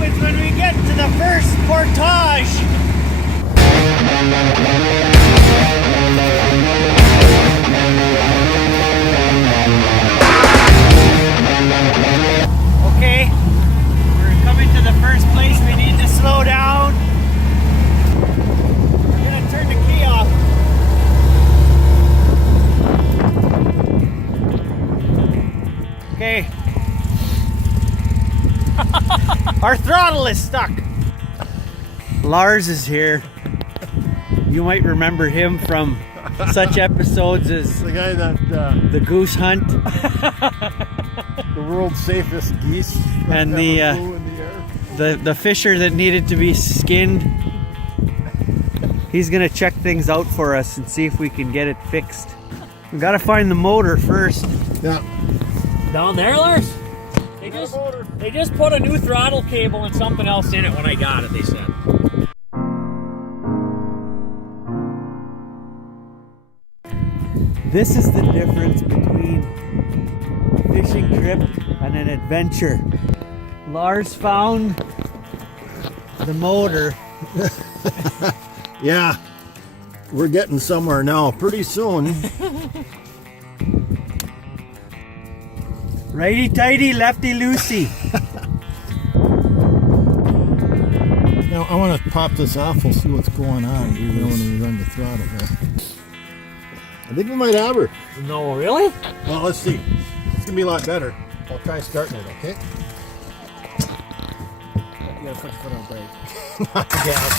happens when we get to the first portage. Okay, we're coming to the first place. We need to slow down. We're gonna turn the key off. Okay. Our throttle is stuck. Lars is here. You might remember him from such episodes as The guy that the Goose hunt the world's safest geese that and never the flew in the air. the fisher that needed to be skinned. He's gonna check things out for us and see if we can get it fixed. We gotta find the motor first. Yeah. Down there, Lars? They just put a new throttle cable and something else in it when I got it, they said. This is the difference between a fishing trip and an adventure. Lars found the motor. Yeah. We're getting somewhere now. Pretty soon. Righty tighty, lefty loosey. Now I want to pop this off. We'll see what's going on. You know, when we run the throttle there. I think we might have her. No, really? Well, let's see. It's gonna be a lot better. I'll try starting it. Okay. You gotta put your foot on brake. Not the gas.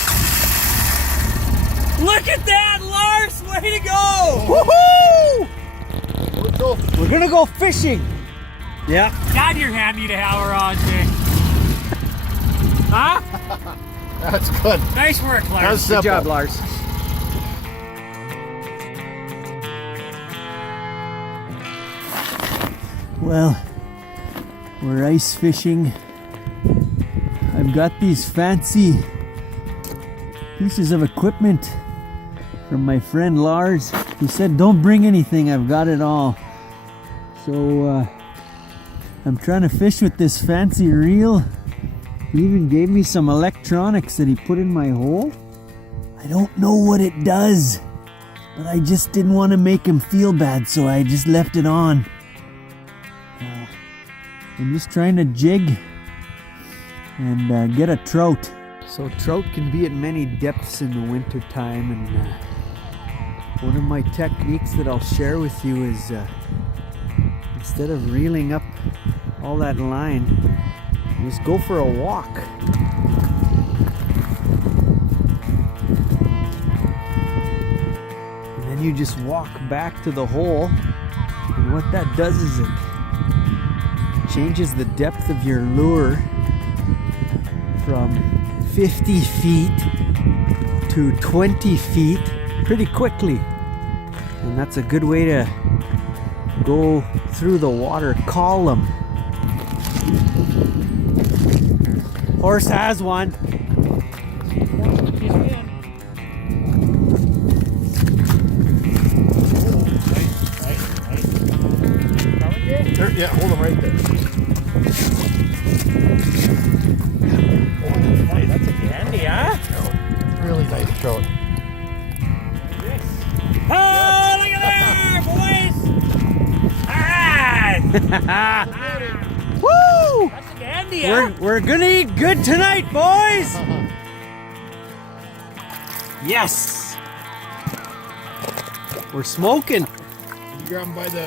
Look at that, Lars! Way to go! Woohoo! Let's go. We're gonna go fishing. Yeah. God, you're handy to have around, Jake. Huh? That's good. Nice work, Lars. That's Good simple. job, Lars. Well, we're ice fishing. I've got these fancy pieces of equipment from my friend Lars. He said, don't bring anything, I've got it all. So, I'm trying to fish with this fancy reel. He even gave me some electronics that he put in my hole. I don't know what it does, but I just didn't want to make him feel bad, so I just left it on. I'm just trying to jig and get a trout. So trout can be at many depths in the winter time, and one of my techniques that I'll share with you is instead of reeling up all that line, just go for a walk. And then you just walk back to the hole, and what that does is it changes the depth of your lure from 50 feet to 20 feet pretty quickly. And that's a good way to go through the water column. Horse has one. There, yeah, hold him right there. Hey, that's a dandy, huh? Really nice trout. Oh, look at there, boys! Alright! Woo! That's a dandy, huh? We're gonna eat good tonight, boys! Yes! We're smoking. You grab him by the...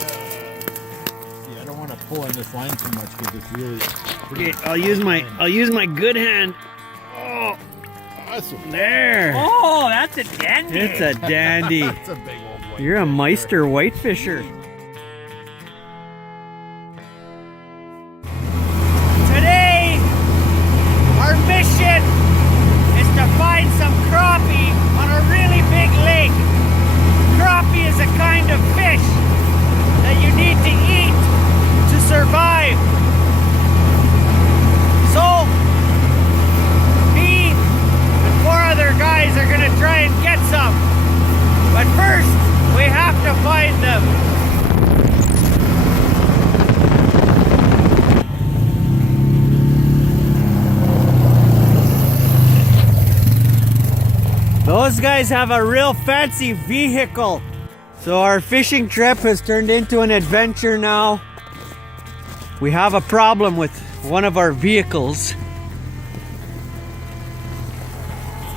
Yeah, I don't want to pull on this line too much because it's really... Okay, I'll use my good hand. Oh, Awesome. there. Oh, that's a dandy. It's a dandy. That's a big old one. You're a Meister whitefisher. Today, our mission is to find some crappie on a really big lake. Crappie is a kind of fish that you need to eat to survive. So, me and 4 other guys are gonna try and get some. But first, we have to find them. Those guys have a real fancy vehicle. So our fishing trip has turned into an adventure now. We have a problem with one of our vehicles.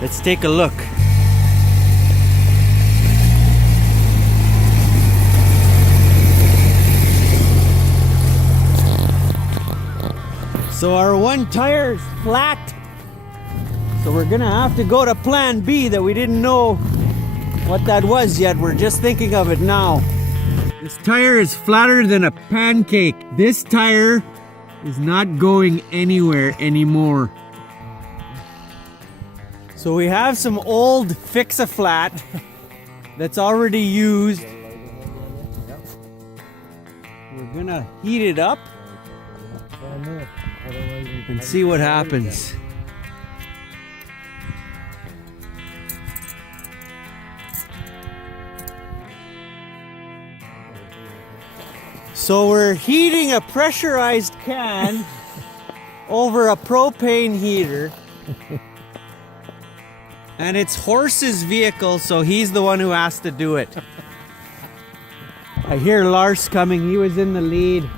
Let's take a look. So our one tire is flat. So we're gonna have to go to plan B that we didn't know what that was yet. We're just thinking of it now. This tire is flatter than a pancake. This tire is not going anywhere anymore. So we have some old Fix-A-Flat that's already used. We're gonna heat it up and see what happens. So we're heating a pressurized can over a propane heater. And it's Horse's vehicle, so he's the one who has to do it. I hear Lars coming, he was in the lead.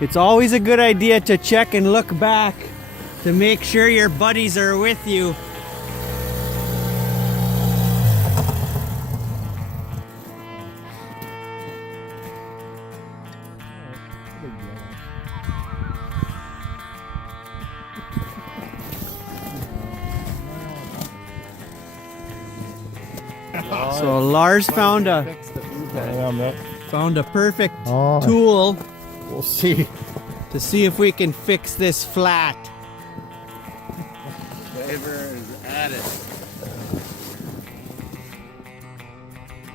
It's always a good idea to check and look back to make sure your buddies are with you. So Lars found a perfect tool. We'll see. To see if we can fix this flat. Flavor is added.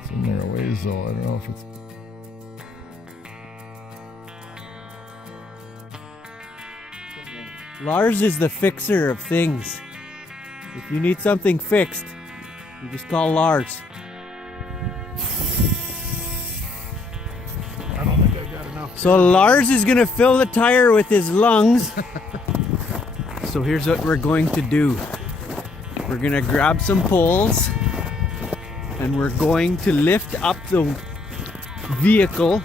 It's in there a ways though. I don't know if it's. Lars is the fixer of things. If you need something fixed, you just call Lars. I don't think I got enough. So Lars is gonna fill the tire with his lungs. So here's what we're going to do. We're gonna grab some poles and we're going to lift up the vehicle,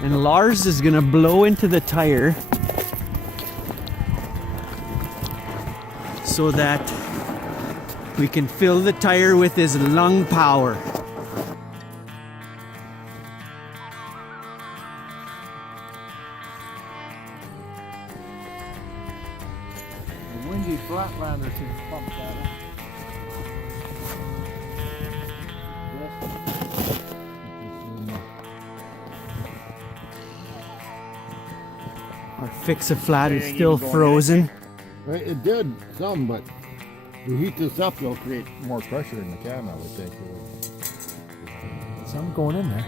and Lars is gonna blow into the tire so that we can fill the tire with his lung power. The windy flatlander should pump that up. Our Fix-A-Flat is still frozen. Right, it did some, but you heat this up, it'll create more pressure in the can, I would think. Some going in there.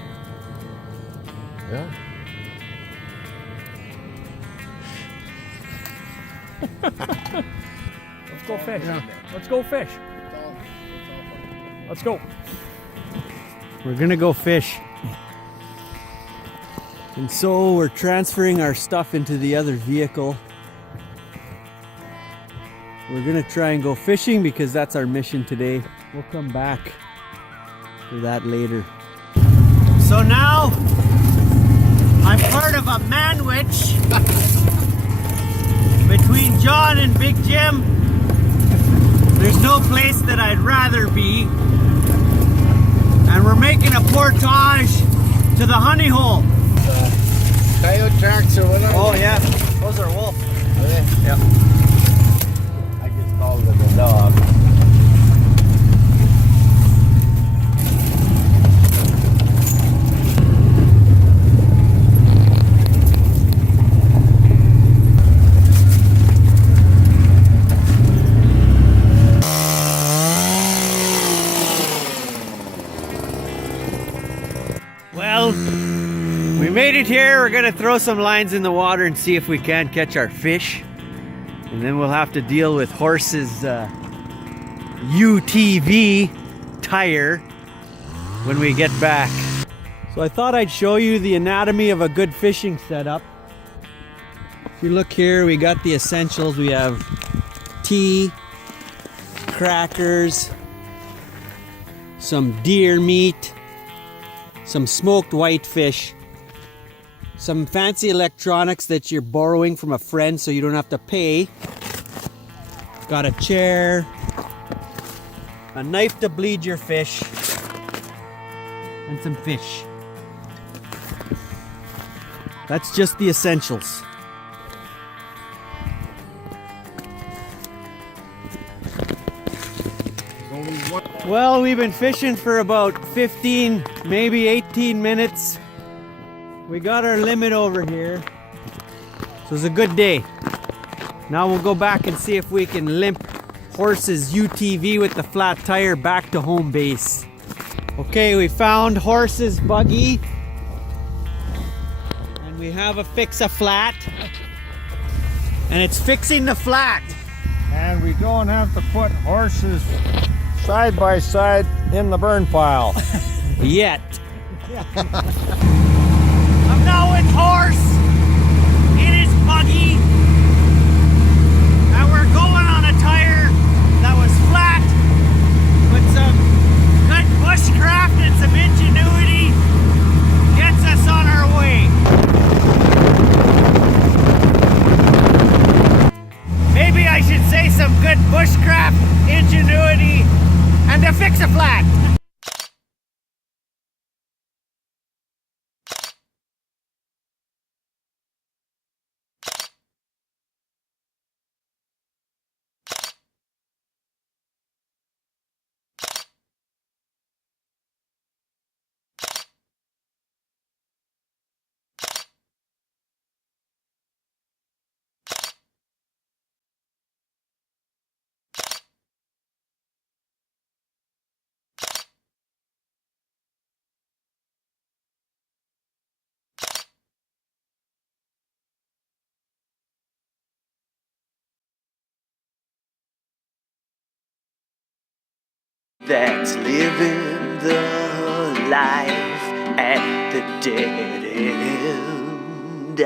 Yeah. Let's go fish. Let's go fish. Let's go. We're gonna go fish. And so we're transferring our stuff into the other vehicle. We're gonna try and go fishing because that's our mission today. We'll come back for that later. So now I'm part of a manwich between John and Big Jim. There's no place that I'd rather be. And we're making a portage to the honey hole. Coyote tracks or whatever. Oh yeah, those are wolf. Yep. I just called it a dog. Well, we made it here. We're gonna throw some lines in the water and see if we can catch our fish. And then we'll have to deal with Horse's UTV tire when we get back. So I thought I'd show you the anatomy of a good fishing setup. If you look here, we got the essentials. We have tea, crackers, some deer meat, some smoked whitefish, some fancy electronics that you're borrowing from a friend so you don't have to pay. Got a chair, a knife to bleed your fish, and some fish. That's just the essentials. Well, we've been fishing for about 15, maybe 18 minutes. We got our limit over here. So it's a good day. Now we'll go back and see if we can limp Horse's UTV with the flat tire back to home base. Okay, we found Horse's buggy. And we have a fix-a-flat. And it's fixing the flat. And we don't have to put Horses side by side in the burn pile. Yet. I'm now with Horse in his buggy. And we're going on a tire that was flat with some good bushcraft and some ingenuity. Gets us on our way. Maybe I should say some good bushcraft, ingenuity, and a fix-a-flat. That's living the life at the dead end.